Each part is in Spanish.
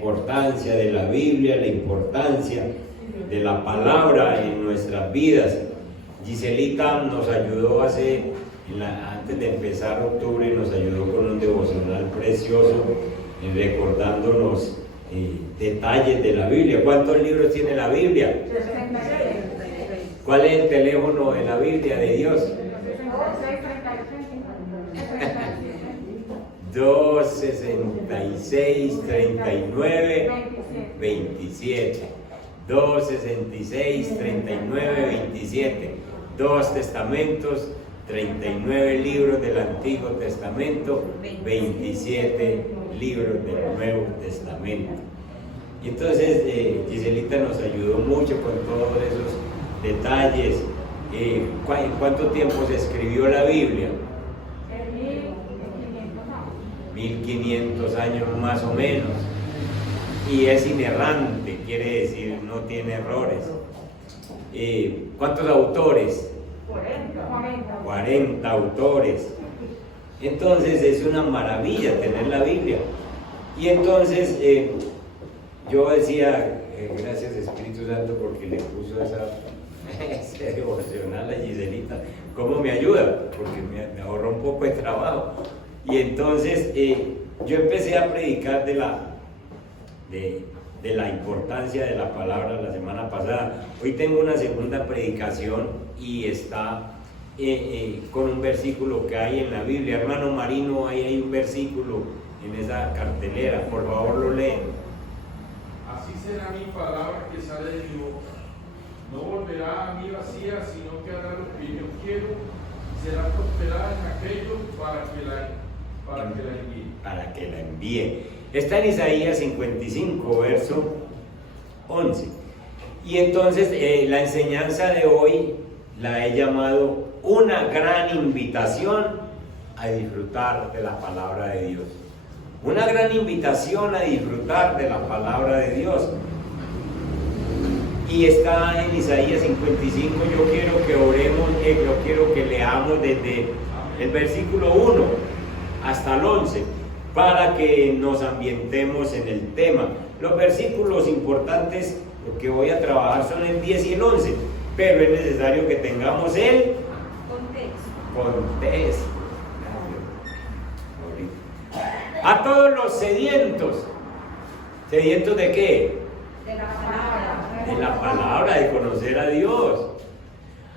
importancia de la Biblia, la importancia de la palabra en nuestras vidas. Giselita nos ayudó antes de empezar octubre, nos ayudó con un devocional precioso, recordándonos detalles de la Biblia. ¿Cuántos libros tiene la Biblia? 66. ¿Cuál es el teléfono de la Biblia de Dios? 266 39 27. 266 39 27. 2 testamentos, 39 libros del Antiguo Testamento, 27 libros del Nuevo Testamento. Y entonces Giselita nos ayudó mucho con todos esos detalles. ¿En cuánto tiempo se escribió la Biblia? 1500 años más o menos. Y es inerrante, quiere decir, no tiene errores. ¿Cuántos autores? 40 autores. Entonces es una maravilla tener la Biblia. Y entonces yo decía, gracias Espíritu Santo porque le puso ese devocional a Giselita. ¿Cómo me ayuda? Porque me ahorró un poco de trabajo. Y entonces yo empecé a predicar de la importancia de la palabra la semana pasada. Hoy tengo una segunda predicación y está con un versículo que hay en la Biblia. Hermano Marino, ahí hay un versículo en esa cartelera, por favor lo leen. Así será mi palabra que sale de mi boca. No volverá a mí vacía, sino que hará lo que yo quiero y será prosperada en aquello para que la envíe. Para que la envíe. Está en Isaías 55, verso 11. Y entonces la enseñanza de hoy la he llamado una gran invitación a disfrutar de la palabra de Dios. Una gran invitación a disfrutar de la palabra de Dios. Y está en Isaías 55, yo quiero que oremos, yo quiero que leamos desde el versículo 1 hasta el 11, para que nos ambientemos en el tema. Los versículos importantes, lo que voy a trabajar son el 10 y el 11, pero es necesario que tengamos el contexto. A todos los sedientos. ¿Sedientos de qué? De la palabra. De la palabra, de conocer a Dios.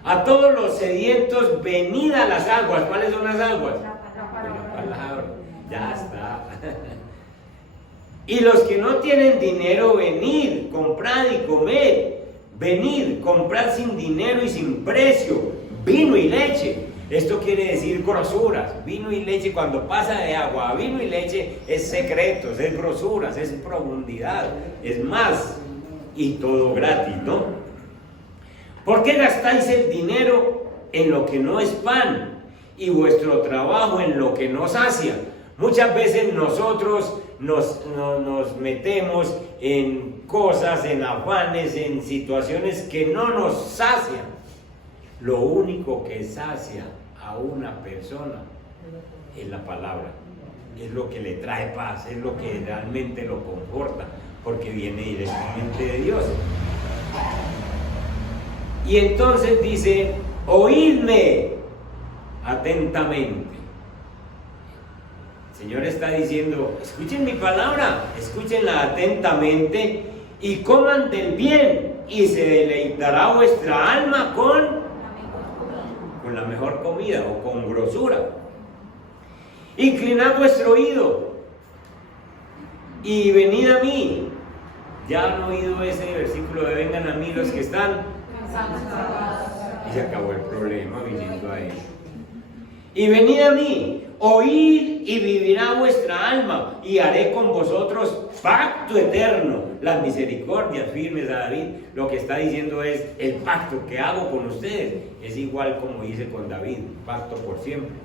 A todos los sedientos, venid a las aguas. ¿Cuáles son las aguas? La palabra. Ya está. Y los que no tienen dinero, venid, comprad y comed. Venid, comprad sin dinero y sin precio, vino y leche. Esto quiere decir grosuras. Vino y leche, cuando pasa de agua a vino y leche, es secretos, es grosuras, es profundidad, es más, y todo gratis, ¿no? ¿Por qué gastáis el dinero en lo que no es pan y vuestro trabajo en lo que no sacia? Muchas veces nosotros nos metemos en cosas, en afanes, en situaciones que no nos sacian. Lo único que sacia a una persona es la palabra, es lo que le trae paz, es lo que realmente lo conforta, porque viene directamente de Dios. Y entonces dice, oídme atentamente. El Señor está diciendo, escuchen mi palabra, escúchenla atentamente y coman del bien, y se deleitará vuestra alma con la mejor comida o con grosura. Inclinad vuestro oído y venid a mí. ¿Ya han oído ese versículo de vengan a mí los que están? Y se acabó el problema viniendo a él. Y venid a mí, oíd y vivirá vuestra alma, y haré con vosotros pacto eterno. Las misericordias firmes a David, lo que está diciendo es el pacto que hago con ustedes. Es igual como hice con David, pacto por siempre.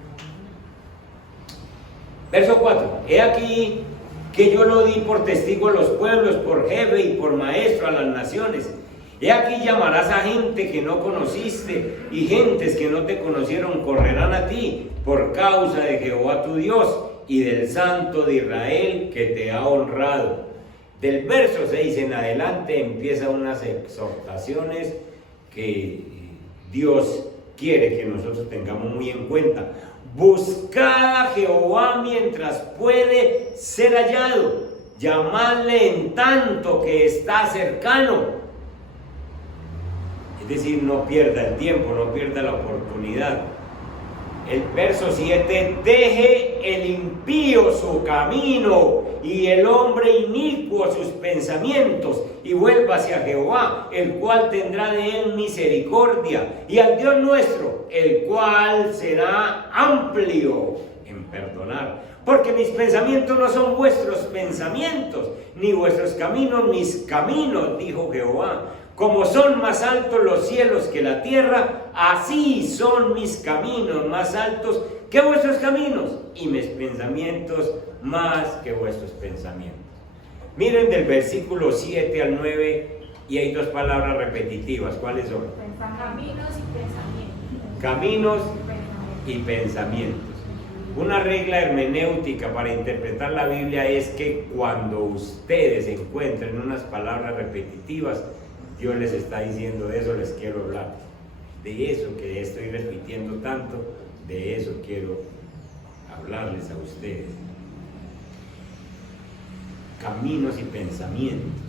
Verso 4. He aquí que yo lo di por testigo a los pueblos, por jefe y por maestro a las naciones. He aquí llamarás a gente que no conociste, y gentes que no te conocieron correrán a ti por causa de Jehová tu Dios y del Santo de Israel que te ha honrado. Del verso 6 en adelante empiezan unas exhortaciones que Dios quiere que nosotros tengamos muy en cuenta. Buscad a Jehová mientras puede ser hallado, llamadle en tanto que está cercano. Es decir, no pierda el tiempo, no pierda la oportunidad. El verso 7, deje el impío su camino y el hombre inicuo sus pensamientos y vuelva hacia Jehová, el cual tendrá de él misericordia, y al Dios nuestro, el cual será amplio en perdonar. Porque mis pensamientos no son vuestros pensamientos, ni vuestros caminos mis caminos, dijo Jehová. Como son más altos los cielos que la tierra, así son mis caminos más altos que vuestros caminos, y mis pensamientos más que vuestros pensamientos. Miren del versículo 7 al 9, y hay dos palabras repetitivas. ¿Cuáles son? Caminos y pensamientos. Caminos y pensamientos. Una regla hermenéutica para interpretar la Biblia es que cuando ustedes encuentren unas palabras repetitivas, Dios les está diciendo: de eso les quiero hablar, de eso que estoy repitiendo tanto, de eso quiero hablarles a ustedes. Caminos y pensamientos.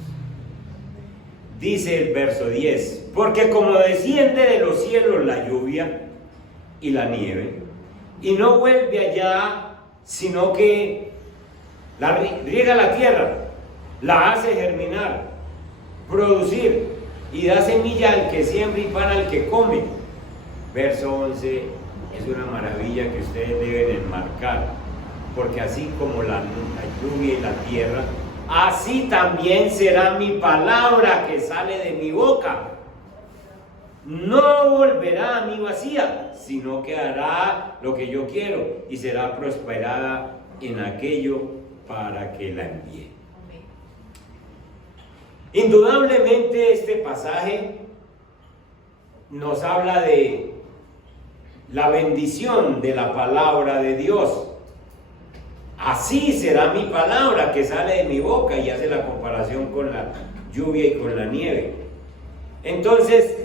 Dice el verso 10: porque como desciende de los cielos la lluvia y la nieve, y no vuelve allá, sino que riega la tierra, la hace germinar, producir, y da semilla al que siembra y pan al que come. Verso 11 es una maravilla que ustedes deben enmarcar, porque así como la lluvia y la tierra, así también será mi palabra que sale de mi boca. No volverá a mí vacía, sino que hará lo que yo quiero y será prosperada en aquello para que la envíe. Indudablemente este pasaje nos habla de la bendición de la palabra de Dios. Así será mi palabra que sale de mi boca, y hace la comparación con la lluvia y con la nieve. Entonces,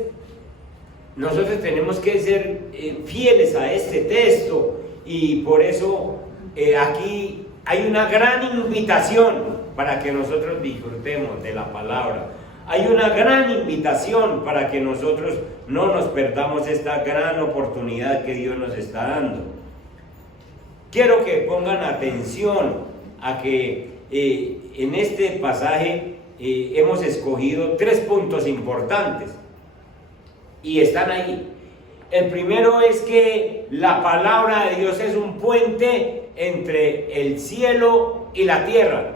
nosotros tenemos que ser fieles a este texto, y por eso aquí hay una gran invitación para que nosotros disfrutemos de la palabra. Hay una gran invitación para que nosotros no nos perdamos esta gran oportunidad que Dios nos está dando. Quiero que pongan atención a que en este pasaje hemos escogido 3 puntos importantes y están ahí. El primero es que la palabra de Dios es un puente entre el cielo y la tierra.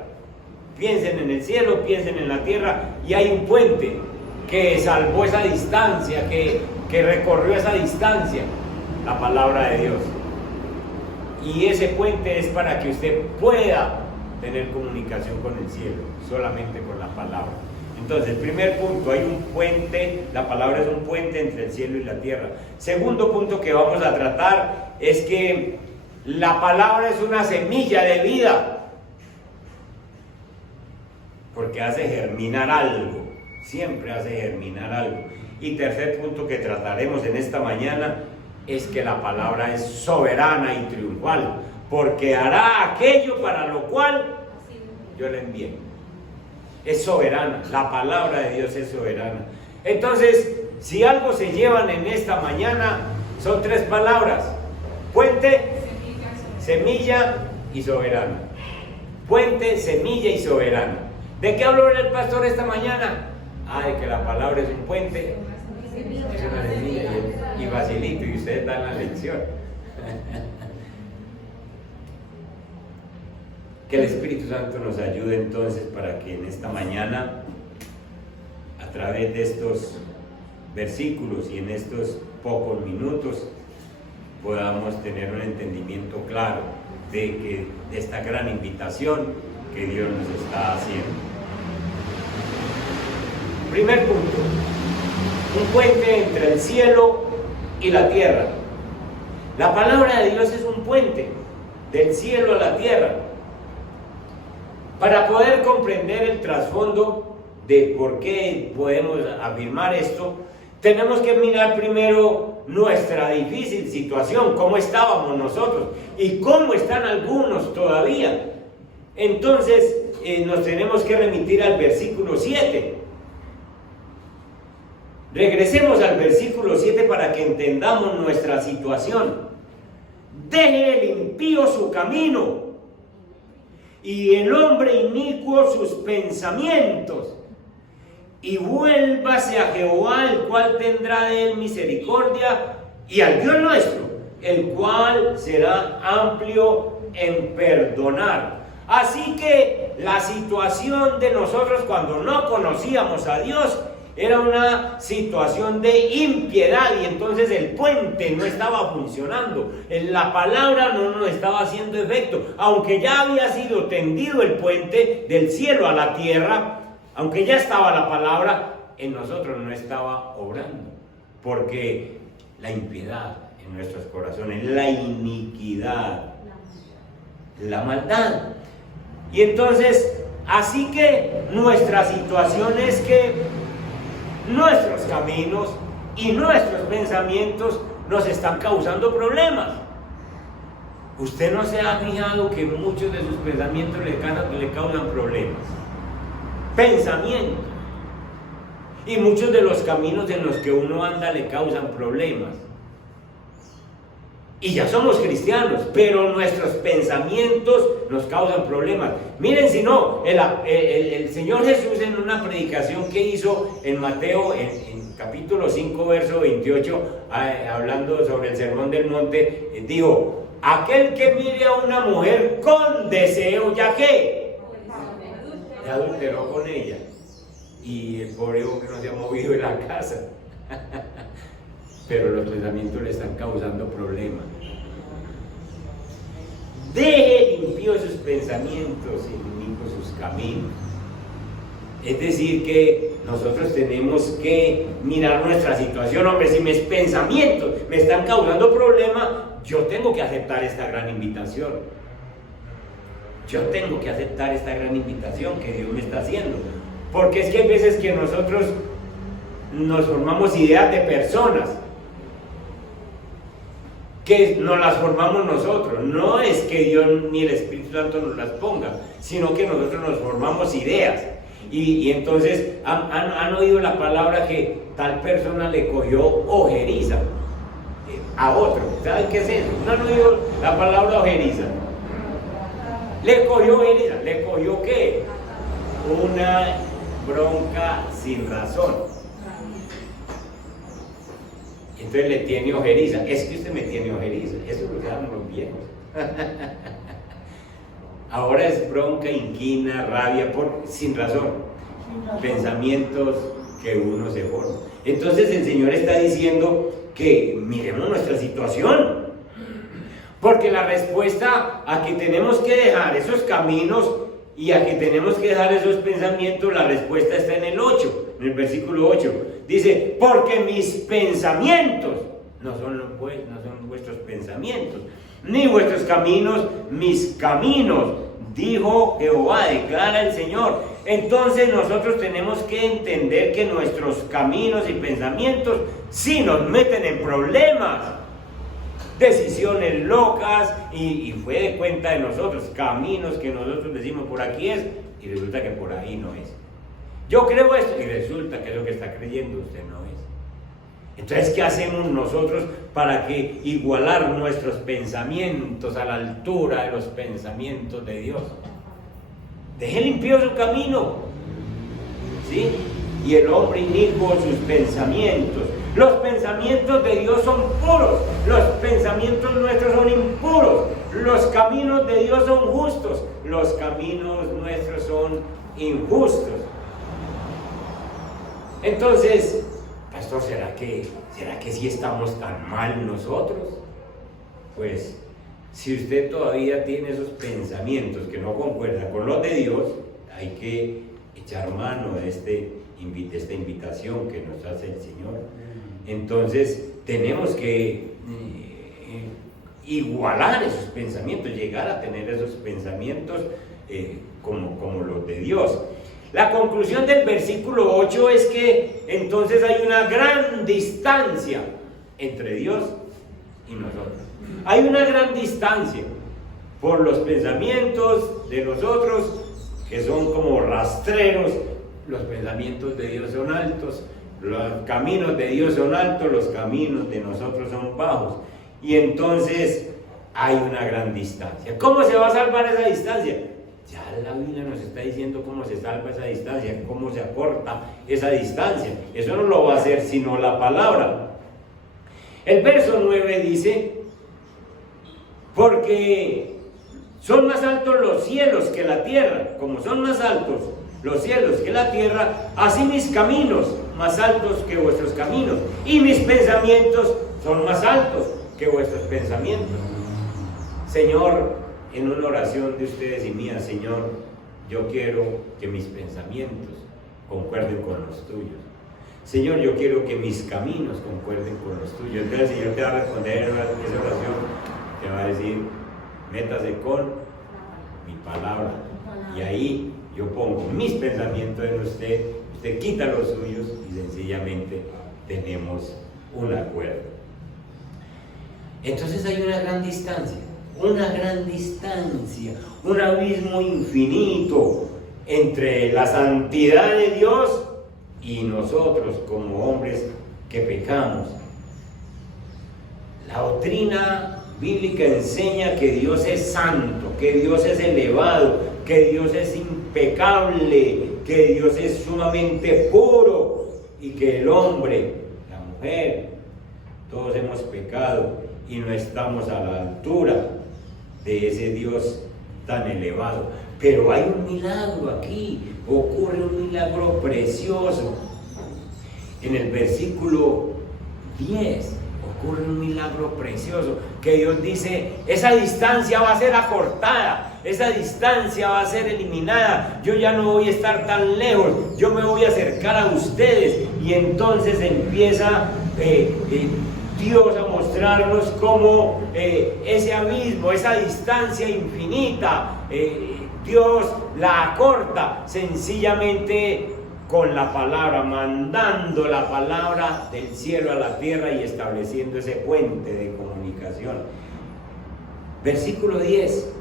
Piensen en el cielo, piensen en la tierra, y hay un puente que salvó esa distancia, que recorrió esa distancia, la palabra de Dios. Y ese puente es para que usted pueda tener comunicación con el cielo, solamente con la palabra. Entonces, el primer punto, hay un puente, la palabra es un puente entre el cielo y la tierra. Segundo punto que vamos a tratar es que la palabra es una semilla de vida, porque hace germinar algo, siempre hace germinar algo. Y tercer punto que trataremos en esta mañana es que la palabra es soberana y triunfal, porque hará aquello para lo cual yo la envié. Es soberana, la palabra de Dios es soberana. Entonces, si algo se llevan en esta mañana, son 3 palabras: puente, semilla y soberana. Puente, semilla y soberana. ¿De qué habló el pastor esta mañana? De que la palabra es un puente, es una semilla y facilito, y ustedes dan la lección. Que el Espíritu Santo nos ayude entonces para que en esta mañana, a través de estos versículos y en estos pocos minutos, podamos tener un entendimiento claro de esta gran invitación que Dios nos está haciendo. Primer punto: un puente entre el cielo y la tierra. La palabra de Dios es un puente del cielo a la tierra. Para poder comprender el trasfondo de por qué podemos afirmar esto, tenemos que mirar primero nuestra difícil situación, cómo estábamos nosotros y cómo están algunos todavía. Entonces nos tenemos que remitir al versículo 7. Regresemos al versículo 7 para que entendamos nuestra situación. Deje el impío su camino y el hombre inicuo sus pensamientos, y vuélvase a Jehová, el cual tendrá de él misericordia, y al Dios nuestro, el cual será amplio en perdonar. Así que la situación de nosotros cuando no conocíamos a Dios era una situación de impiedad, y entonces el puente no estaba funcionando, la palabra no nos estaba haciendo efecto. Aunque ya había sido tendido el puente del cielo a la tierra, aunque ya estaba la palabra, en nosotros no estaba obrando, porque la impiedad en nuestros corazones, la iniquidad, la maldad. Y entonces, así que nuestra situación es que nuestros caminos y nuestros pensamientos nos están causando problemas. ¿Usted no se ha fijado que muchos de sus pensamientos le causan problemas? Pensamientos. Y muchos de los caminos en los que uno anda le causan problemas. Y ya somos cristianos, pero nuestros pensamientos nos causan problemas. Miren, si no, el Señor Jesús en una predicación que hizo en Mateo, en capítulo 5, verso 28, hablando sobre el Sermón del Monte, dijo: aquel que mire a una mujer con deseo, ¿ya qué? Ya adulteró con ella. Y el pobre hijo que no se ha movido de la casa. Pero los pensamientos le están causando problemas. Deje limpios sus pensamientos y limpios sus caminos. Es decir, que nosotros tenemos que mirar nuestra situación. Hombre, si mis pensamientos me están causando problemas, yo tengo que aceptar esta gran invitación. Yo tengo que aceptar esta gran invitación que Dios me está haciendo. Porque es que hay veces que nosotros nos formamos ideas de personas que nos las formamos nosotros. No es que Dios ni el Espíritu Santo nos las ponga, sino que nosotros nos formamos ideas. Y entonces han oído la palabra que tal persona le cogió ojeriza a otro. ¿Saben qué es eso? ¿No han oído la palabra ojeriza? Le cogió ojeriza. ¿Le cogió qué? Una bronca sin razón. Entonces le tiene ojeriza. Es que usted me tiene ojeriza. Eso es lo que dan los viejos. Ahora es bronca, inquina, rabia, sin razón. Pensamientos que uno se forma. Entonces el Señor está diciendo que miremos nuestra situación. Porque la respuesta a que tenemos que dejar esos caminos y a que tenemos que dejar esos pensamientos, la respuesta está en el 8, en el versículo 8. Dice: porque mis pensamientos no son vuestros pensamientos, ni vuestros caminos mis caminos, dijo Jehová, declara el Señor. Entonces nosotros tenemos que entender que nuestros caminos y pensamientos sí nos meten en problemas, decisiones locas, y fue de cuenta de nosotros, caminos que nosotros decimos por aquí es, y resulta que por ahí no es. Yo creo esto y resulta que lo que está creyendo usted no es. Entonces, ¿qué hacemos nosotros para que igualar nuestros pensamientos a la altura de los pensamientos de Dios? Deje limpio su camino, ¿sí? Y el hombre inicuo sus pensamientos. Los pensamientos de Dios son puros, los pensamientos nuestros son impuros. Los caminos de Dios son justos, los caminos nuestros son injustos. Entonces, pastor, ¿será que sí estamos tan mal nosotros? Pues, si usted todavía tiene esos pensamientos que no concuerdan con los de Dios, hay que echar mano de esta invitación que nos hace el Señor. Entonces, tenemos que igualar esos pensamientos, llegar a tener esos pensamientos como los de Dios. La conclusión del versículo 8 es que entonces hay una gran distancia entre Dios y nosotros. Hay una gran distancia por los pensamientos de nosotros, que son como rastreros. Los pensamientos de Dios son altos, los caminos de Dios son altos, los caminos de nosotros son bajos. Y entonces hay una gran distancia. ¿Cómo se va a salvar esa distancia? Ya la Biblia nos está diciendo cómo se salva esa distancia, cómo se acorta esa distancia. Eso no lo va a hacer sino la palabra. El verso 9 dice: porque son más altos los cielos que la tierra. Como son más altos los cielos que la tierra, así mis caminos más altos que vuestros caminos, y mis pensamientos son más altos que vuestros pensamientos. Señor, en una oración de ustedes y mía, Señor, yo quiero que mis pensamientos concuerden con los tuyos. Señor, yo quiero que mis caminos concuerden con los tuyos. Entonces el Señor te va a responder esa oración, te va a decir: métase con mi palabra. Y ahí yo pongo mis pensamientos en usted, usted quita los suyos y sencillamente tenemos un acuerdo. Entonces hay una gran distancia, un abismo infinito entre la santidad de Dios y nosotros como hombres que pecamos. La doctrina bíblica enseña que Dios es santo, que Dios es elevado, que Dios es impecable, que Dios es sumamente puro y que el hombre, la mujer, todos hemos pecado y no estamos a la altura de ese Dios tan elevado. Pero hay un milagro aquí, ocurre un milagro precioso. En el versículo 10 ocurre un milagro precioso, que Dios dice: esa distancia va a ser acortada, esa distancia va a ser eliminada, yo ya no voy a estar tan lejos, yo me voy a acercar a ustedes. Y entonces empieza Dios a mostrarnos cómo ese abismo, esa distancia infinita, Dios la acorta sencillamente con la palabra, mandando la palabra del cielo a la tierra y estableciendo ese puente de comunicación. Versículo 10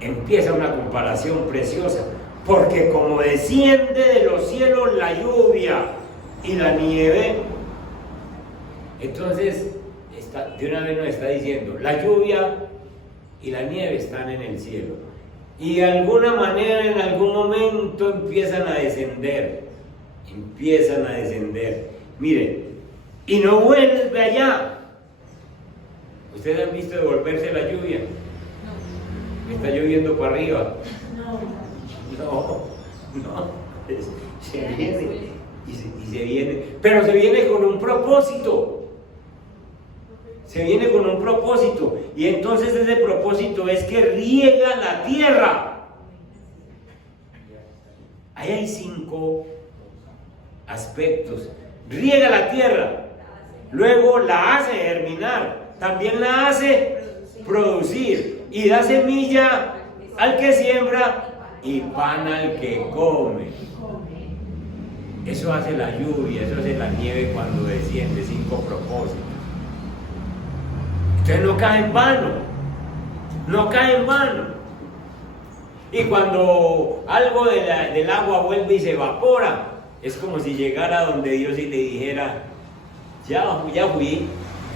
empieza una comparación preciosa, porque como desciende de los cielos la lluvia y la nieve, entonces de una vez nos está diciendo: la lluvia y la nieve están en el cielo. Y de alguna manera, en algún momento empiezan a descender. Miren, y no vuelve allá. ¿Ustedes han visto devolverse la lluvia? No. ¿Está lloviendo para arriba? No. Se viene y se viene. Pero se viene con un propósito. Y entonces ese propósito es que riega la tierra. Ahí hay 5 aspectos. Riega la tierra, luego la hace germinar, también la hace producir, y da semilla al que siembra y pan al que come. Eso hace la lluvia, eso hace la nieve cuando desciende. 5 propósitos. Entonces no cae en vano. Y cuando algo del agua vuelve y se evapora, es como si llegara donde Dios y le dijera: ya fui,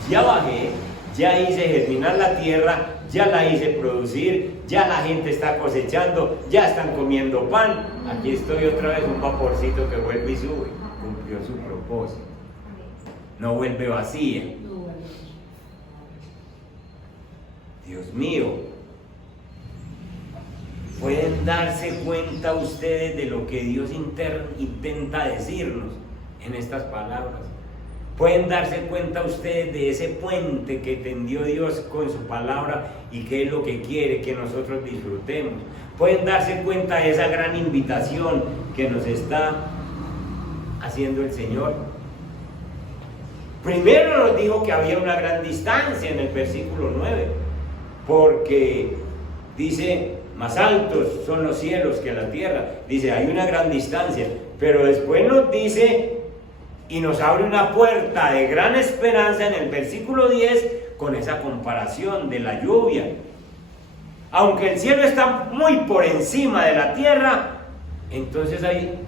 ya bajé, ya hice germinar la tierra, ya la hice producir, ya la gente está cosechando, ya están comiendo pan, aquí estoy otra vez, un vaporcito que vuelve y sube. Cumplió su propósito, no vuelve vacía. Dios mío, ¿pueden darse cuenta ustedes de lo que Dios intenta decirnos en estas palabras? ¿Pueden darse cuenta ustedes de ese puente que tendió Dios con su palabra y qué es lo que quiere que nosotros disfrutemos? ¿Pueden darse cuenta de esa gran invitación que nos está haciendo el Señor? Primero nos dijo que había una gran distancia en el versículo 9, porque dice: más altos son los cielos que la tierra. Dice, hay una gran distancia, pero después nos dice y nos abre una puerta de gran esperanza en el versículo 10 con esa comparación de la lluvia. Aunque el cielo está muy por encima de la tierra, entonces ahí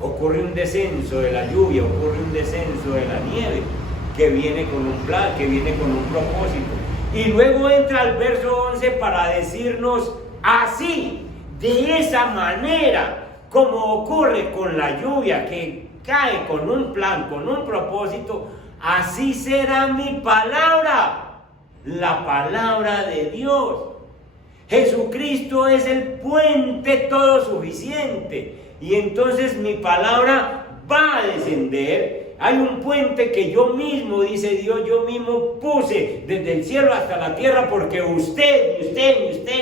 ocurre un descenso de la lluvia, ocurre un descenso de la nieve, que viene con un plan, que viene con un propósito. Y luego entra al verso 11 para decirnos así, de esa manera, como ocurre con la lluvia, que cae con un plan, con un propósito, así será mi palabra, la palabra de Dios. Jesucristo es el puente todo suficiente. Y entonces mi palabra va a descender. Hay un puente que yo mismo, dice Dios, yo mismo puse desde el cielo hasta la tierra, porque usted,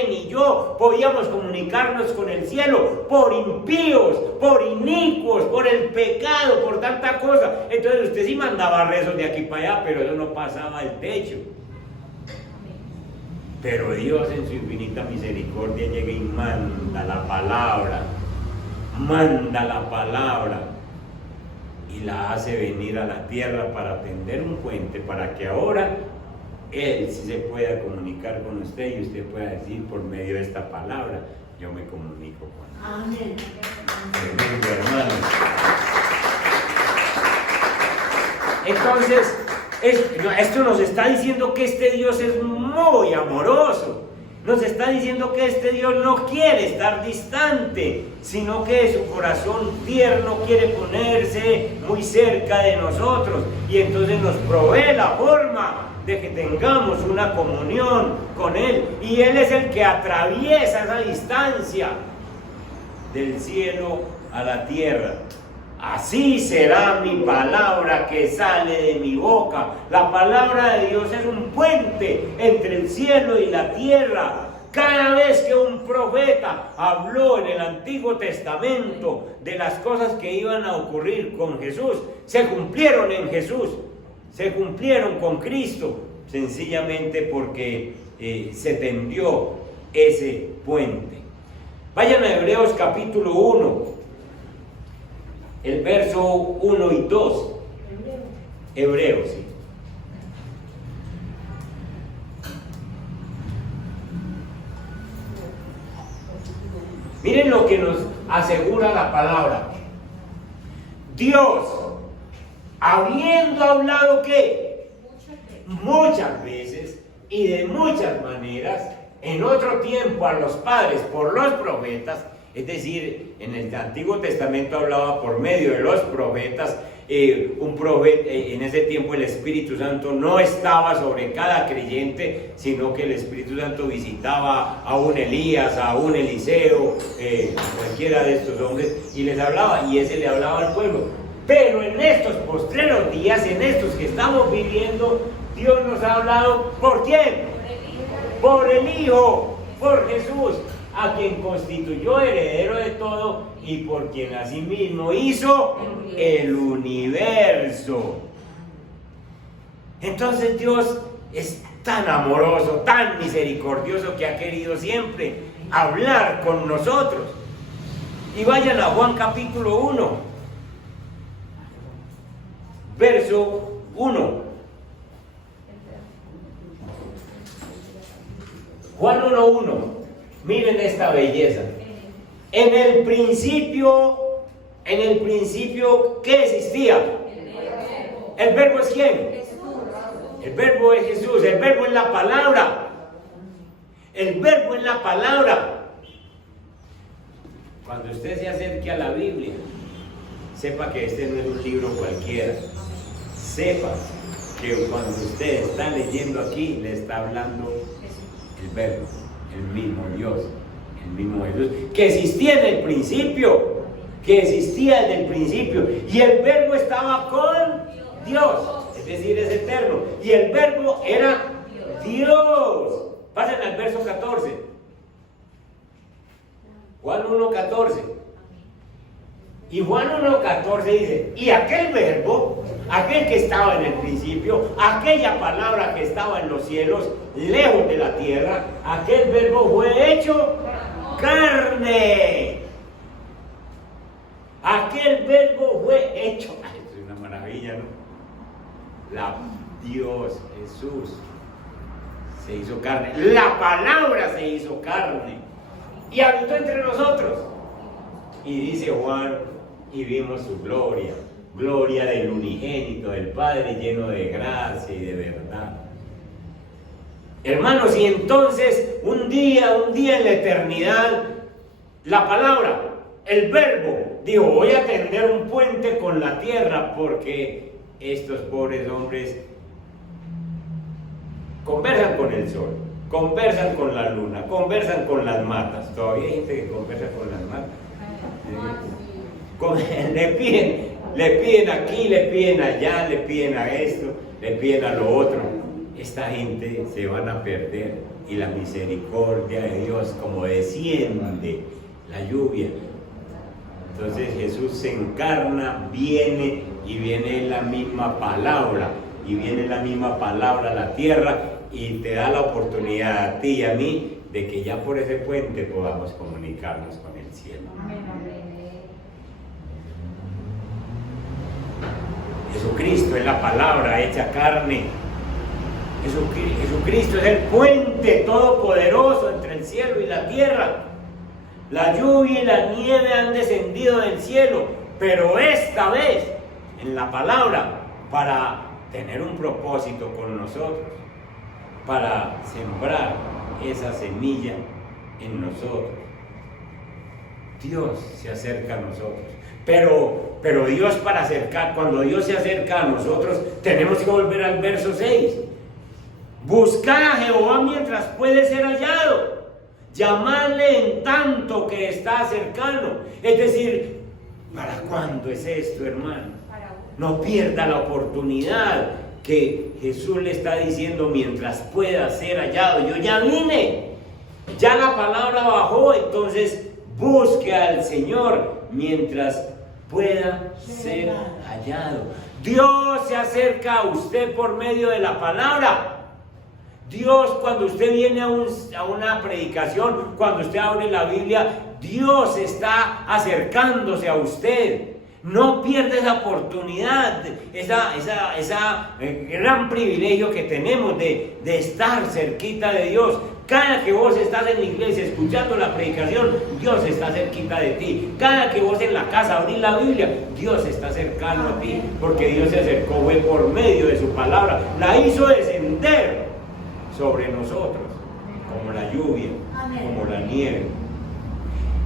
ni yo podíamos comunicarnos con el cielo por impíos, por inicuos, por el pecado, por tanta cosa. Entonces usted sí mandaba rezos de aquí para allá, pero eso no pasaba el techo. Pero Dios en su infinita misericordia llega y manda la palabra y la hace venir a la tierra para tender un puente, para que ahora Él sí se pueda comunicar con usted y usted pueda decir por medio de esta palabra, yo me comunico con Él. Amén. Tremendo, hermanos. Entonces, esto nos está diciendo que este Dios es muy amoroso. Nos está diciendo que este Dios no quiere estar distante, sino que su corazón tierno quiere ponerse muy cerca de nosotros. Y entonces nos provee la forma de que tengamos una comunión con Él. Y Él es el que atraviesa esa distancia del cielo a la tierra. Así será mi palabra que sale de mi boca. La palabra de Dios es un puente entre el cielo y la tierra. Cada vez que un profeta habló en el Antiguo Testamento de las cosas que iban a ocurrir con Jesús, se cumplieron en Jesús, se cumplieron con Cristo, sencillamente porque se tendió ese puente. Vayan a Hebreos capítulo 1. El verso 1 y 2. Hebreos, sí. Miren lo que nos asegura la palabra. Dios, habiendo hablado ¿qué? Muchas veces y de muchas maneras, en otro tiempo a los padres por los profetas. Es decir, en el Antiguo Testamento hablaba por medio de los profetas. Un profeta, en ese tiempo el Espíritu Santo no estaba sobre cada creyente, sino que el Espíritu Santo visitaba a un Elías, a un Eliseo, cualquiera de estos hombres, y les hablaba, y ese le hablaba al pueblo. Pero en estos postreros días, en estos que estamos viviendo, Dios nos ha hablado ¿por quién? Por el Hijo, por Jesús, a quien constituyó heredero de todo y por quien asimismo hizo el universo. Entonces Dios es tan amoroso, tan misericordioso, que ha querido siempre hablar con nosotros. Y vayan a Juan capítulo 1, verso 1. Juan 1:1. Miren esta belleza. En el principio, ¿qué existía? ¿El verbo es quién? El verbo es Jesús. El verbo es la palabra. El verbo es la palabra. Cuando usted se acerque a la Biblia, sepa que este no es un libro cualquiera. Sepa que cuando usted está leyendo aquí, le está hablando el verbo, el mismo Dios, el mismo Jesús, que existía en el principio, y el verbo estaba con Dios, es decir, es eterno, y el verbo era Dios. Pasen al verso 14, Juan 1:14. Y Juan 1:14 dice, y aquel verbo, aquel que estaba en el principio, aquella palabra que estaba en los cielos, lejos de la tierra, aquel verbo fue hecho carne. Aquel verbo fue hecho. Ay, esto es una maravilla, ¿no? Dios, Jesús, se hizo carne. La palabra se hizo carne y habitó entre nosotros. Y dice Juan, y vimos su gloria, gloria del unigénito del Padre, lleno de gracia y de verdad. Hermanos, y entonces un día en la eternidad, la palabra, el verbo, dijo, voy a tender un puente con la tierra porque estos pobres hombres conversan con el sol, conversan con la luna, conversan con las matas. Todavía hay gente que conversa con las matas. Le piden aquí, le piden allá, le piden a esto, le piden a lo otro. Esta gente se van a perder y la misericordia de Dios, como desciende la lluvia. Entonces Jesús se encarna, viene y viene la misma palabra, y viene la misma palabra a la tierra y te da la oportunidad a ti y a mí de que ya por ese puente podamos comunicarnos con el cielo. Jesucristo es la palabra hecha carne. Jesucristo es el puente todopoderoso entre el cielo y la tierra. La lluvia y la nieve han descendido del cielo, pero esta vez en la palabra para tener un propósito con nosotros, para sembrar esa semilla en nosotros. Dios se acerca a nosotros, pero Dios cuando Dios se acerca a nosotros, tenemos que volver al verso 6. Buscar a Jehová mientras puede ser hallado, llamarle en tanto que está cercano. Es decir, ¿para cuándo es esto, hermano? No pierda la oportunidad que Jesús le está diciendo mientras pueda ser hallado. Yo ya vine, ya la palabra bajó, entonces busque al Señor mientras pueda ser hallado. Dios se acerca a usted por medio de la palabra. Dios, cuando usted viene a una predicación, cuando usted abre la Biblia, Dios está acercándose a usted. No pierda esa oportunidad, esa gran privilegio que tenemos de estar cerquita de Dios. Cada que vos estás en la iglesia escuchando la predicación, Dios está cerquita de ti. Cada que vos en la casa abrís la Biblia, Dios está cercano a ti, porque Dios se acercó fue por medio de su palabra, la hizo descender sobre nosotros, como la lluvia, como la nieve.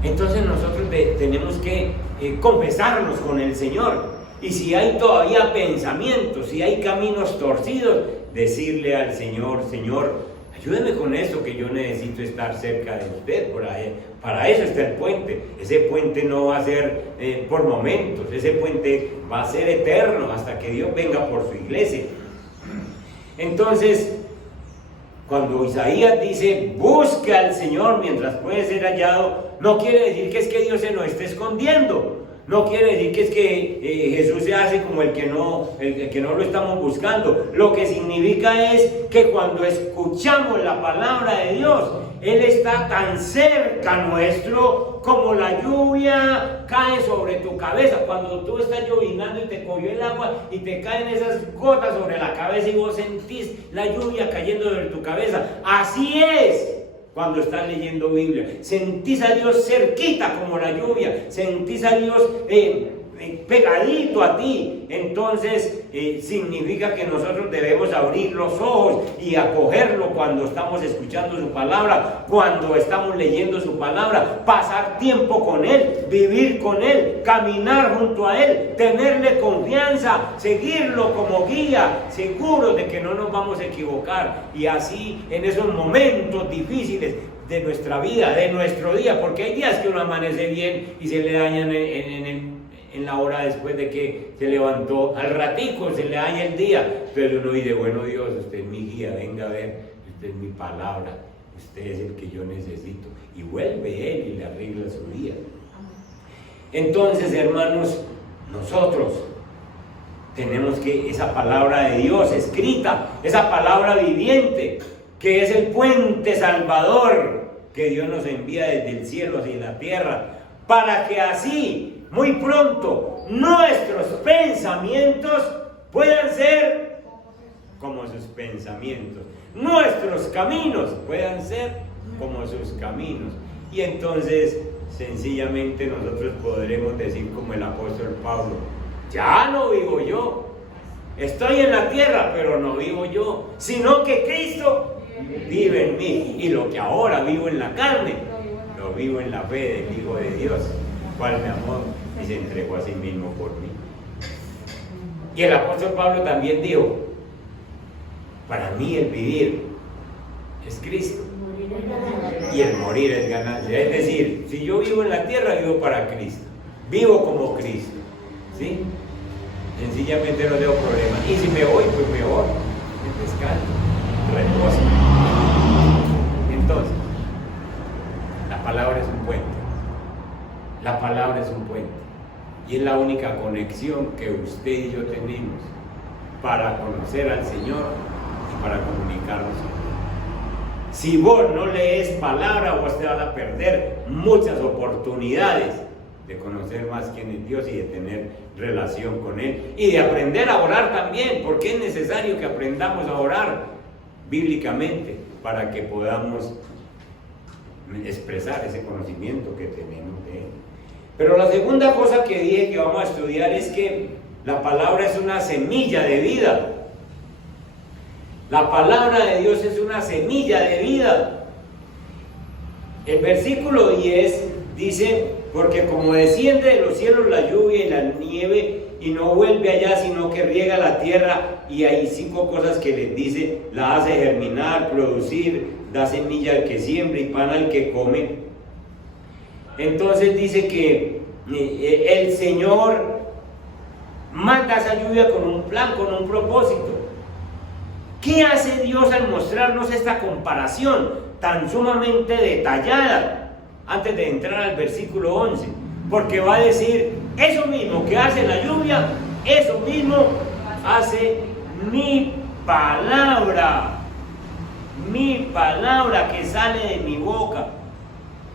Entonces nosotros tenemos que confesarnos con el Señor, y si hay todavía pensamientos, si hay caminos torcidos, decirle al Señor: Señor, ayúdeme con esto, que yo necesito estar cerca de usted. Para eso está el puente. Ese puente no va a ser por momentos, ese puente va a ser eterno hasta que Dios venga por su iglesia. Entonces, cuando Isaías dice busque al Señor mientras puede ser hallado, no quiere decir que es que Dios se nos esté escondiendo, no quiere decir que es que Jesús se hace como el que no lo estamos buscando. Lo que significa es que cuando escuchamos la palabra de Dios, Él está tan cerca nuestro como la lluvia cae sobre tu cabeza. Cuando tú estás llovinando y te cogió el agua y te caen esas gotas sobre la cabeza y vos sentís la lluvia cayendo sobre tu cabeza. Así es cuando estás leyendo Biblia. Sentís a Dios cerquita como la lluvia. Sentís a Dios pegadito a ti. Entonces significa que nosotros debemos abrir los ojos y acogerlo cuando estamos escuchando su palabra, cuando estamos leyendo su palabra, pasar tiempo con Él, vivir con Él, caminar junto a Él, tenerle confianza, seguirlo como guía, seguros de que no nos vamos a equivocar. Y así en esos momentos difíciles de nuestra vida, de nuestro día, porque hay días que uno amanece bien y se le dañan en la hora después de que se levantó, al ratico se le daña el día, pero uno dice: bueno, Dios, usted es mi guía, venga a ver, usted es mi palabra, usted es el que yo necesito, y vuelve Él y le arregla su día. Entonces, hermanos, nosotros tenemos que esa palabra de Dios escrita, esa palabra viviente, que es el puente salvador que Dios nos envía desde el cielo hacia la tierra, para que así, muy pronto, nuestros pensamientos puedan ser como sus pensamientos, nuestros caminos puedan ser como sus caminos. Y entonces, sencillamente nosotros podremos decir como el apóstol Pablo: ya no vivo yo, estoy en la tierra, pero no vivo yo, sino que Cristo vive en mí, y lo que ahora vivo en la carne, lo vivo en la fe del Hijo de Dios, cual me amó y se entregó a sí mismo por mí. Y el apóstol Pablo también dijo: para mí el vivir es Cristo y el morir es ganancia. Es decir, si yo vivo en la tierra, vivo para Cristo, vivo como Cristo, ¿sí? Sencillamente no tengo problema. Y si me voy, pues me voy, me descanso, reposo. Entonces, la palabra es un puente. La palabra es un puente. Y es la única conexión que usted y yo tenemos para conocer al Señor y para comunicarnos con Él. Si vos no lees palabra, vos te vas a perder muchas oportunidades de conocer más quién es Dios y de tener relación con Él. Y de aprender a orar también, porque es necesario que aprendamos a orar bíblicamente para que podamos expresar ese conocimiento que tenemos de Él. Pero la segunda cosa que dije que vamos a estudiar es que la palabra es una semilla de vida. La palabra de Dios es una semilla de vida. El versículo 10 dice: porque como desciende de los cielos la lluvia y la nieve y no vuelve allá, sino que riega la tierra, y hay 5 cosas que les dice: la hace germinar, producir, da semilla al que siembra y pan al que come. Entonces dice que el Señor manda esa lluvia con un plan, con un propósito. ¿Qué hace Dios al mostrarnos esta comparación tan sumamente detallada? Antes de entrar al versículo 11, porque va a decir: eso mismo que hace la lluvia, eso mismo hace mi palabra que sale de mi boca.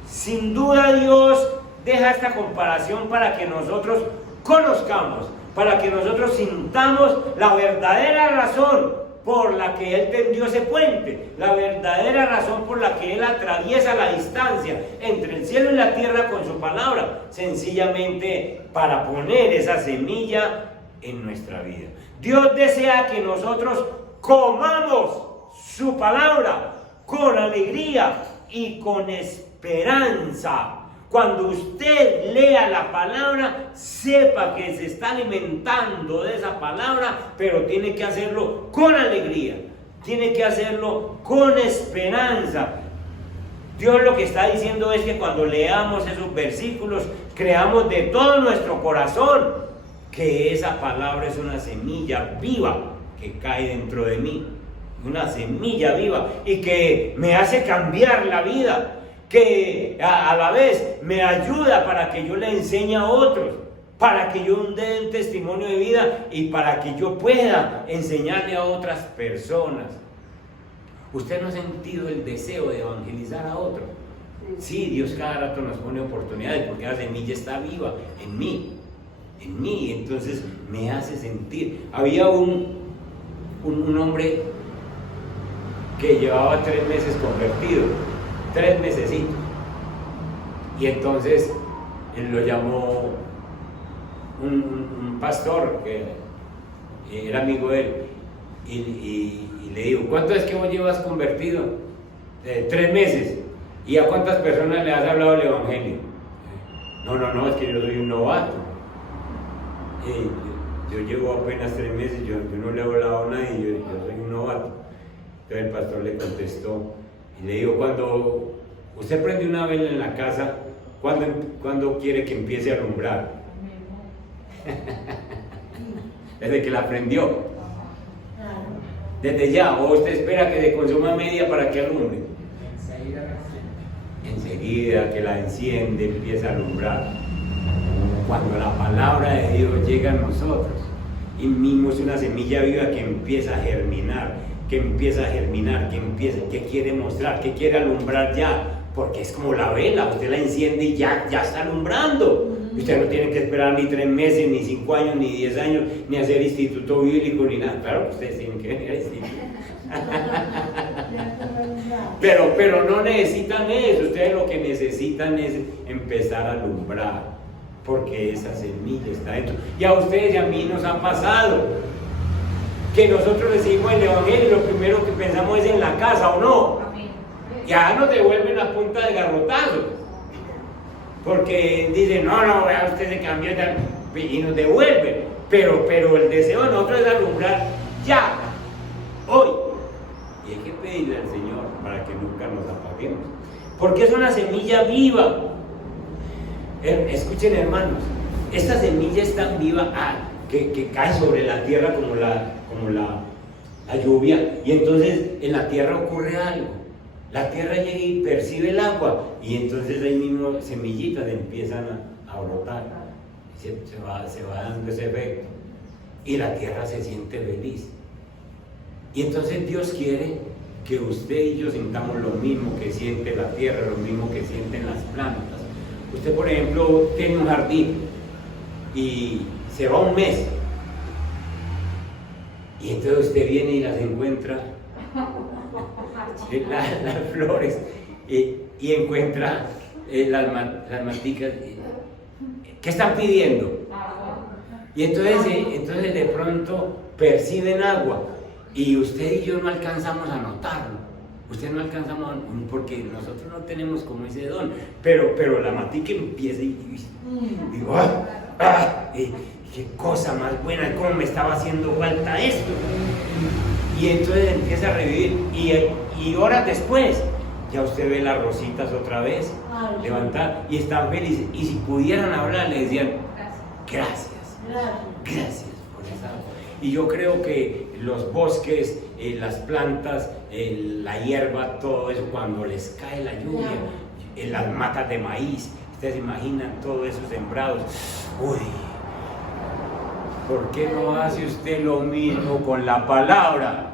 Sin duda Dios deja esta comparación para que nosotros conozcamos, para que nosotros sintamos la verdadera razón por la que Él tendió ese puente, la verdadera razón por la que Él atraviesa la distancia entre el cielo y la tierra con su palabra, sencillamente para poner esa semilla en nuestra vida. Dios desea que nosotros comamos su palabra con alegría y con esperanza. Cuando usted lea la palabra, sepa que se está alimentando de esa palabra, pero tiene que hacerlo con alegría, tiene que hacerlo con esperanza. Dios lo que está diciendo es que cuando leamos esos versículos, creamos de todo nuestro corazón que esa palabra es una semilla viva que cae dentro de mí, una semilla viva y que me hace cambiar la vida, que a la vez me ayuda para que yo le enseñe a otros, para que yo dé un testimonio de vida y para que yo pueda enseñarle a otras personas. ¿Usted no ha sentido el deseo de evangelizar a otros? Sí, Dios cada rato nos pone oportunidades porque la semilla está viva en mí, entonces me hace sentir. Había un hombre que llevaba 3 meses convertido, 3 mesecitos, y entonces él lo llamó un pastor que era amigo de él y le dijo: ¿cuánto es que vos llevas convertido? 3 meses. ¿Y a cuántas personas le has hablado del evangelio? No, es que yo soy un novato. Yo llevo apenas 3 meses, yo no le he hablado a nadie, yo soy un novato. Entonces el pastor le contestó y le dijo: cuando usted prende una vela en la casa, ¿cuándo quiere que empiece a alumbrar? Desde que la prendió. Desde ya, o usted espera que se consuma media para que alumbre. Enseguida que la enciende, empieza a alumbrar. Cuando la palabra de Dios llega a nosotros, y mismo es una semilla viva que empieza a germinar, que quiere mostrar, que quiere alumbrar ya porque es como la vela, usted la enciende y ya está alumbrando. Usted no tiene que esperar ni 3 meses, ni 5 años, ni 10 años, ni hacer instituto bíblico, ni nada. Claro que ustedes tienen que venir al instituto. Pero no necesitan eso, ustedes lo que necesitan es empezar a alumbrar, porque esa semilla está dentro. Y a ustedes y a mí nos ha pasado que nosotros recibimos el evangelio y lo primero que pensamos es en la casa, ¿o no? Ya nos devuelven a punta de garrotazo, porque dicen, no, vea, usted se cambió y nos devuelven, pero el deseo de nosotros es alumbrar ya, hoy, y hay que pedirle al Señor para que nunca nos apaguemos, porque es una semilla viva. Escuchen, hermanos, esta semilla es tan viva que cae sobre la tierra como la lluvia, y entonces en la tierra ocurre algo. La tierra llega y percibe el agua, y entonces ahí mismo semillitas empiezan a brotar, se va dando ese efecto, y la tierra se siente feliz. Y entonces Dios quiere que usted y yo sintamos lo mismo que siente la tierra, lo mismo que sienten las plantas. Usted, por ejemplo, tiene un jardín y se va un mes, y entonces usted viene y las encuentra, las flores, y encuentra las maticas. ¿Qué están pidiendo? Y entonces de pronto perciben agua, y usted y yo no alcanzamos a notarlo. Usted no alcanzamos, porque nosotros no tenemos como ese don, pero la matica empieza y digo, qué cosa más buena, cómo me estaba haciendo falta esto. Y entonces empieza a revivir, y horas después ya usted ve las rositas otra vez levantar, y están felices, y si pudieran hablar le decían gracias por esa agua. Y yo creo que los bosques, las plantas, la hierba, todo eso, cuando les cae la lluvia, las matas de maíz, ustedes se imaginan todos esos sembrados. Uy, ¿por qué no hace usted lo mismo con la palabra?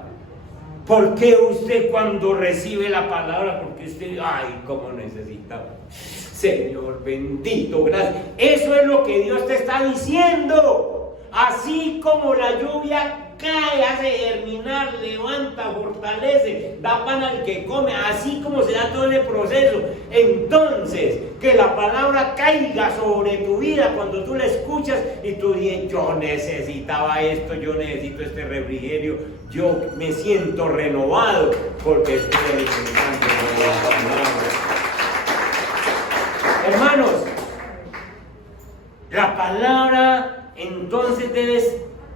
¿Por qué usted cuando recibe la palabra, porque usted, ay, cómo necesita, Señor bendito, gracias? Eso es lo que Dios te está diciendo. Así como la lluvia cae, hace germinar, levanta, fortalece, da pan al que come, así como se da todo ese proceso, entonces que la palabra caiga sobre tu vida cuando tú la escuchas y tú dices, yo necesitaba esto, yo necesito este refrigerio, yo me siento renovado porque estoy alimentando la palabra. Hermanos, la palabra entonces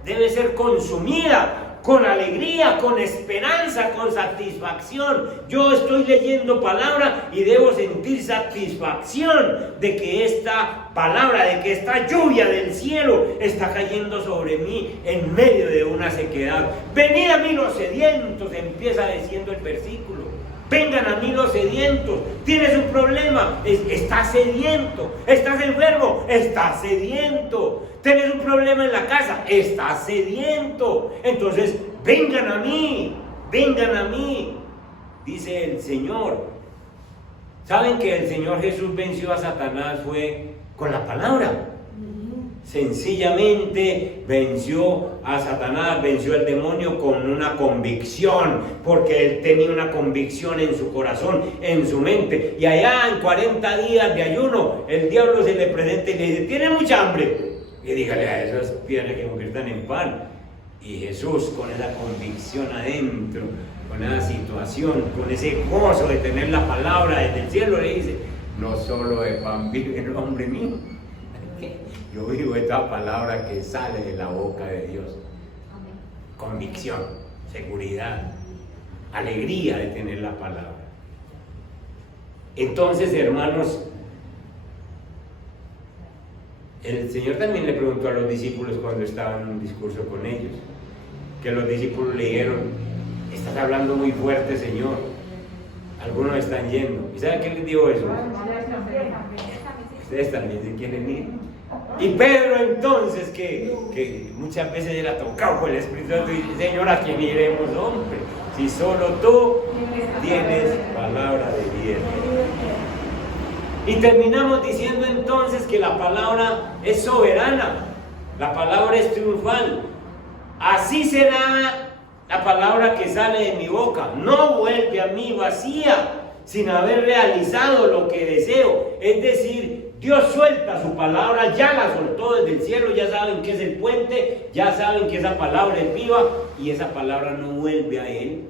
debe ser consumida con alegría, con esperanza, con satisfacción. Yo estoy leyendo palabra y debo sentir satisfacción de que esta palabra, de que esta lluvia del cielo está cayendo sobre mí en medio de una sequedad. Venid a mí los sedientos, empieza diciendo el versículo. Vengan a mí los sedientos. Tienes un problema, estás sediento. Estás enfermo, estás sediento. Tienes un problema en la casa, estás sediento. Entonces, vengan a mí, dice el Señor. ¿Saben que el Señor Jesús venció a Satanás fue con la palabra? Sencillamente venció a Satanás, venció al demonio con una convicción, porque él tenía una convicción en su corazón, en su mente. Y allá en 40 días de ayuno, el diablo se le presenta y le dice, ¿tiene mucha hambre? Y dígale a esas piedras que conviertan en pan. Y Jesús, con esa convicción adentro, con esa situación, con ese gozo de tener la palabra desde el cielo, le dice, no solo de pan vive el hombre mío. Yo vivo esta palabra que sale de la boca de Dios. Amén. Convicción, seguridad, alegría de tener la palabra. Entonces, hermanos, el Señor también le preguntó a los discípulos cuando estaba en un discurso con ellos, que los discípulos le dijeron, estás hablando muy fuerte, Señor. Algunos están yendo. ¿Y saben qué les dijo eso? Ustedes también se quieren ir. Y Pedro entonces, que muchas veces era tocado por el Espíritu Santo, y dice, Señor, ¿a quién iremos, hombre? Si solo tú tienes palabra de vida. Y terminamos diciendo entonces que la palabra es soberana, la palabra es triunfal. Así será la palabra que sale de mi boca, no vuelve a mí vacía, sin haber realizado lo que deseo. Es decir, Dios suelta su palabra, ya la soltó desde el cielo, ya saben que es el puente, ya saben que esa palabra es viva, y esa palabra no vuelve a él,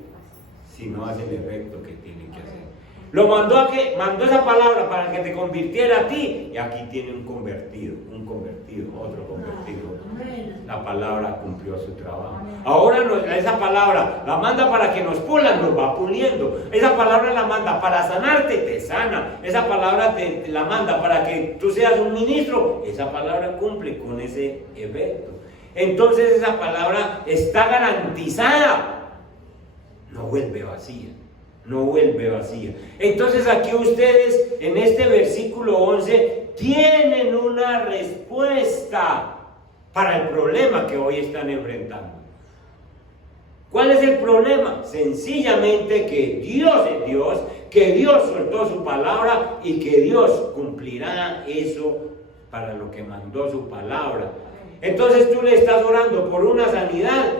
sino hace el efecto que tiene que hacer. Lo mandó esa palabra para que te convirtiera a ti, y aquí tiene un convertido, otro convertido. La palabra cumplió su trabajo. Ahora esa palabra la manda para que nos pulan, nos va puliendo. Esa palabra la manda para sanarte, te sana. Esa palabra la manda para que tú seas un ministro. Esa palabra cumple con ese efecto. Entonces esa palabra está garantizada. No vuelve vacía. No vuelve vacía. Entonces aquí ustedes en este versículo 11 tienen una respuesta para el problema que hoy están enfrentando. ¿Cuál es el problema? Sencillamente que Dios es Dios, que Dios soltó su palabra y que Dios cumplirá eso para lo que mandó su palabra. Entonces tú le estás orando por una sanidad.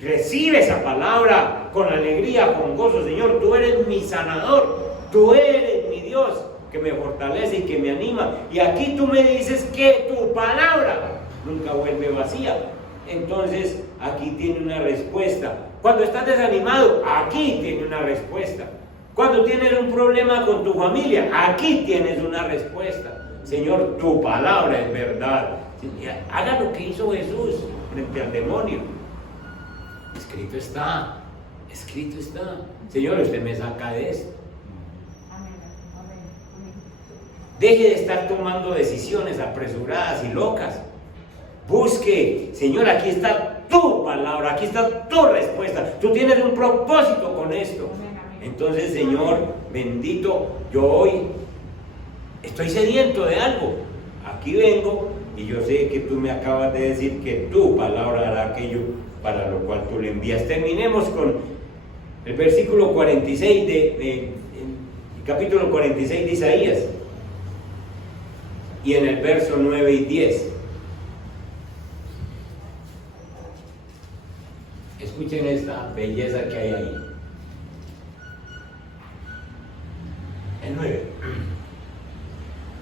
Recibe esa palabra con alegría, con gozo. Señor, tú eres mi sanador, tú eres mi Dios que me fortalece y que me anima. Y aquí tú me dices que tu palabra nunca vuelve vacía. Entonces aquí tiene una respuesta. Cuando estás desanimado, aquí tiene una respuesta. Cuando tienes un problema con tu familia, aquí tienes una respuesta. Señor, tu palabra es verdad. Haga lo que hizo Jesús frente al demonio. Escrito está, escrito está. Señor, usted me saca de esto. Deje de estar tomando decisiones apresuradas y locas. Busque, Señor, aquí está tu palabra, aquí está tu respuesta. Tú tienes un propósito con esto. Entonces, Señor, bendito, yo hoy estoy sediento de algo. Aquí vengo y yo sé que tú me acabas de decir que tu palabra hará aquello para lo cual tú le envías. Terminemos con el versículo 46 el capítulo 46 de Isaías, y en el verso 9 y 10. Escuchen esta belleza que hay ahí. El 9.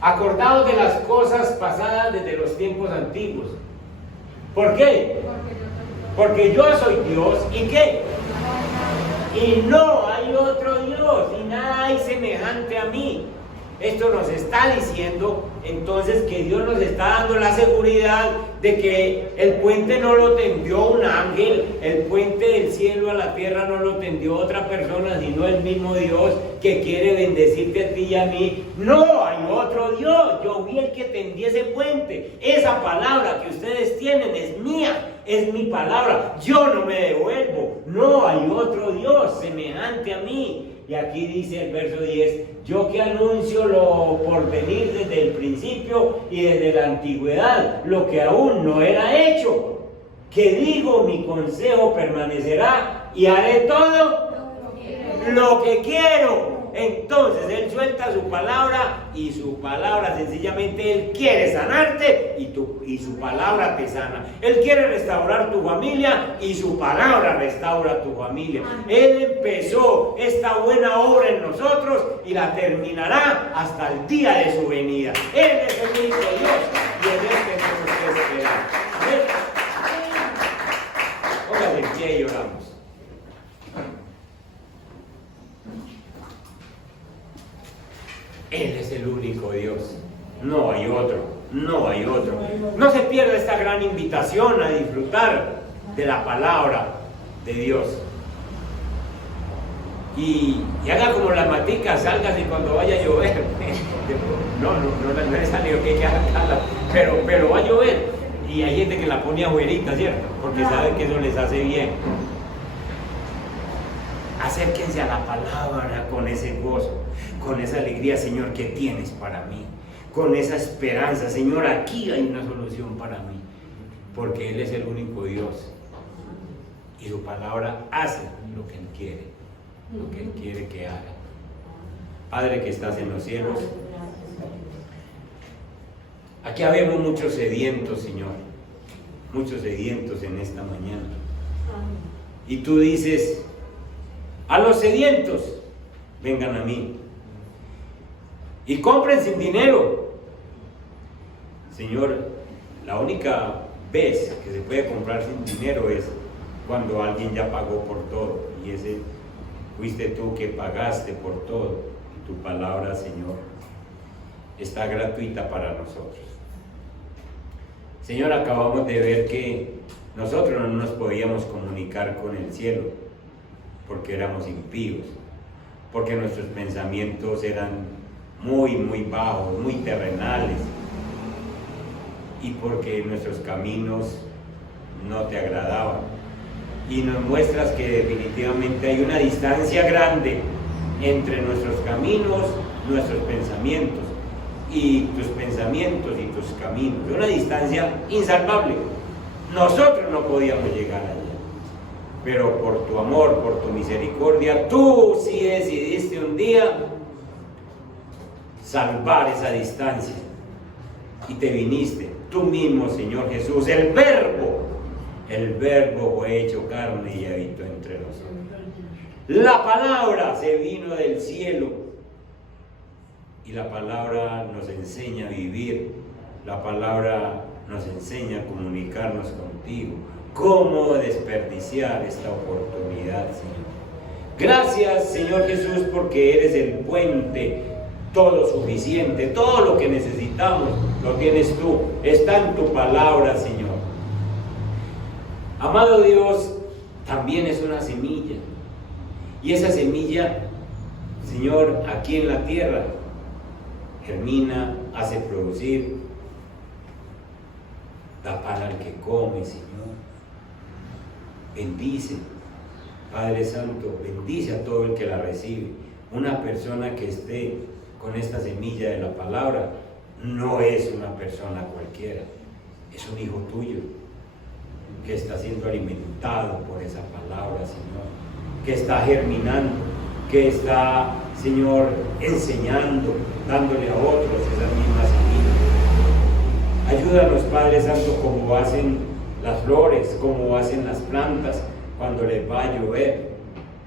Acordaos de las cosas pasadas desde los tiempos antiguos. ¿Por qué? Porque yo soy Dios, ¿y qué? Y no hay otro Dios, y nada hay semejante a mí. Esto nos está diciendo entonces que Dios nos está dando la seguridad de que el puente no lo tendió un ángel, el puente del cielo a la tierra no lo tendió otra persona, sino el mismo Dios que quiere bendecirte a ti y a mí. No hay otro Dios. Yo vi el que tendió ese puente. Esa palabra que ustedes tienen es mía, es mi palabra. Yo no me devuelvo. No hay otro Dios semejante a mí. Y aquí dice el verso 10, yo que anuncio lo por venir desde el principio y desde la antigüedad, lo que aún no era hecho, que digo, mi consejo permanecerá y haré todo lo que quiero. Entonces Él suelta su palabra, y su palabra sencillamente Él quiere sanarte y su palabra te sana. Él quiere restaurar tu familia y su palabra restaura tu familia. Él empezó esta buena obra en nosotros y la terminará hasta el día de su venida. Él es el único Dios y en Él tenemos que esperar. Póngase en pie y oramos. Él es el único Dios, no hay otro, no hay otro. No se pierda esta gran invitación a disfrutar de la palabra de Dios. Y haga como la matica, sálgase cuando vaya a llover. No es algo que hay que arrancarla, pero va a llover. Y hay gente que la pone afuerita, ¿cierto? Porque sabe que eso les hace bien. Acérquense a la palabra con ese gozo, con esa alegría, Señor, que tienes para mí, con esa esperanza, Señor, aquí hay una solución para mí, porque Él es el único Dios y su palabra hace lo que Él quiere, lo que Él quiere que haga. Padre que estás en los cielos, Aquí habemos muchos sedientos, Señor, muchos sedientos en esta mañana. Y tú dices, a los sedientos, vengan a mí. Y compren sin dinero. Señor, la única vez que se puede comprar sin dinero es cuando alguien ya pagó por todo. Y ese fuiste tú que pagaste por todo. Y tu palabra, Señor, está gratuita para nosotros. Señor, acabamos de ver que nosotros no nos podíamos comunicar con el cielo porque éramos impíos, porque nuestros pensamientos eran muy bajos, muy terrenales, y porque nuestros caminos no te agradaban. Y nos muestras que definitivamente hay una distancia grande entre nuestros caminos, nuestros pensamientos, y tus pensamientos y tus caminos, una distancia insalvable. Nosotros no podíamos llegar allá, pero por tu amor, por tu misericordia, tú sí decidiste un día salvar esa distancia y te viniste, tú mismo, Señor Jesús, el verbo fue hecho carne y habitó entre nosotros. La palabra se vino del cielo. Y la palabra nos enseña a vivir, la palabra nos enseña a comunicarnos contigo. ¿Cómo desperdiciar esta oportunidad, Señor? Gracias, Señor Jesús, porque eres el puente todo suficiente. Todo lo que necesitamos lo tienes tú. Está en tu palabra, Señor. Amado Dios, también es una semilla. Y esa semilla, Señor, aquí en la tierra, germina, hace producir, da pan al que come, Señor. Bendice, Padre Santo, bendice a todo el que la recibe. Una persona que esté con esta semilla de la palabra no es una persona cualquiera, es un hijo tuyo que está siendo alimentado por esa palabra, Señor, que está germinando, que está, Señor, enseñando, dándole a otros esas mismas semillas. Ayúdanos, Padre Santo, como hacen las flores, como hacen las plantas cuando les va a llover.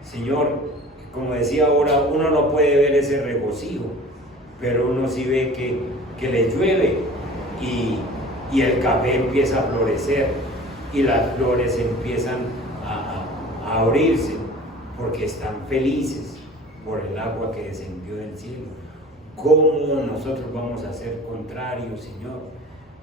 Señor, como decía ahora, uno no puede ver ese regocijo, pero uno sí ve que le llueve y el café empieza a florecer y las flores empiezan a abrirse porque están felices por el agua que descendió del cielo. ¿Cómo nosotros vamos a ser contrarios, Señor?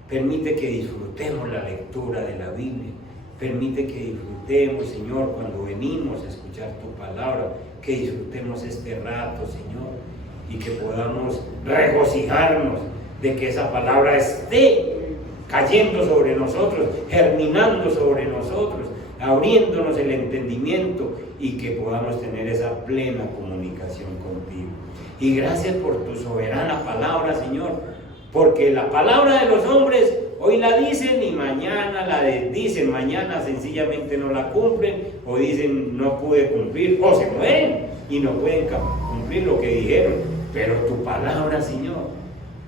Permite que disfrutemos la lectura de la Biblia. Permite que disfrutemos, Señor, cuando venimos a escuchar tu palabra, que disfrutemos este rato, Señor, y que podamos regocijarnos de que esa palabra esté cayendo sobre nosotros, germinando sobre nosotros, abriéndonos el entendimiento y que podamos tener esa plena comunicación contigo. Y gracias por tu soberana palabra, Señor, porque la palabra de los hombres hoy la dicen y mañana la dicen, mañana sencillamente no la cumplen, o dicen no pude cumplir, o se mueren y no pueden cumplir lo que dijeron. Pero tu palabra, Señor,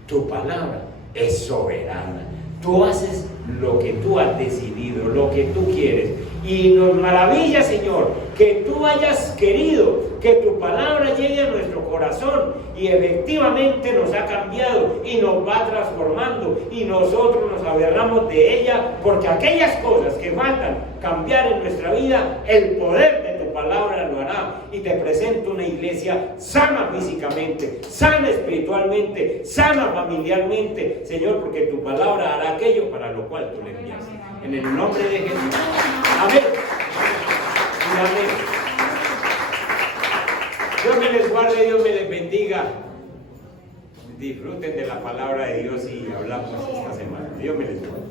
tu palabra es soberana. Tú haces lo que tú has decidido, lo que tú quieres. Y nos maravilla, Señor, que tú hayas querido que tu palabra llegue a nuestro corazón y efectivamente nos ha cambiado y nos va transformando y nosotros nos aferramos de ella, porque aquellas cosas que faltan cambiar en nuestra vida, el poder de tu palabra lo hará. Y te presento una iglesia sana físicamente, sana espiritualmente, sana familiarmente, Señor, porque tu palabra hará aquello para lo cual tú le enviaste. En el nombre de Jesús. Amén. Y amén. Dios me les guarde, Dios me les bendiga. Disfruten de la palabra de Dios y hablamos esta semana. Dios me les guarde.